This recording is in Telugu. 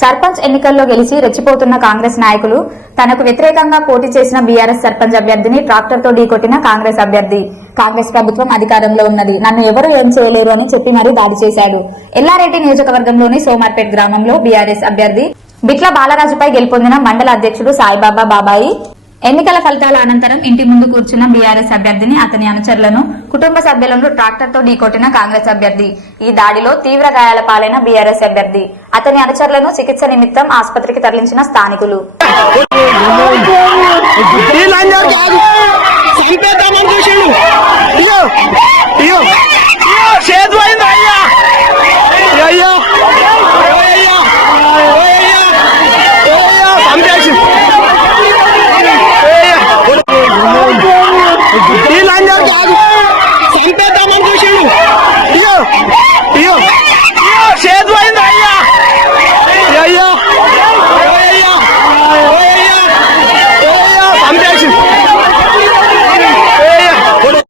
సర్పంచ్ ఎన్నికల్లో గెలిచి రెచ్చిపోతున్న కాంగ్రెస్ నాయకులు తనకు వ్యతిరేకంగా పోటీ చేసిన బీఆర్ఎస్ సర్పంచ్ అభ్యర్థిని ట్రాక్టర్తో ఢీకొట్టిన కాంగ్రెస్ అభ్యర్థి. కాంగ్రెస్ ప్రభుత్వం అధికారంలో ఉన్నది. నన్ను ఎవరు ఏం చేయలేరు అని చెప్పి మరీ దాడి చేశాడు. ఎల్లారెడ్డి నియోజకవర్గంలోని సోమార్పేట్ గ్రామంలో బీఆర్ఎస్ అభ్యర్థి బిట్ల బాలరాజుపై గెలుపొందిన మండల అధ్యక్షుడు సాయిబాబా బాబాయి ఎన్నికల ఫలితాల అనంతరం ఇంటి ముందు కూర్చున్న బీఆర్ఎస్ అభ్యర్థిని అతని అనుచరులను కుటుంబ సభ్యులను ట్రాక్టర్తో ఢీకొట్టిన కాంగ్రెస్ అభ్యర్థి. ఈ దాడిలో తీవ్ర గాయాల పాలైన బీఆర్ఎస్ అభ్యర్థి. అతని అనుచరులను చికిత్స నిమిత్తం ఆసుపత్రికి తరలించిన స్థానికులు.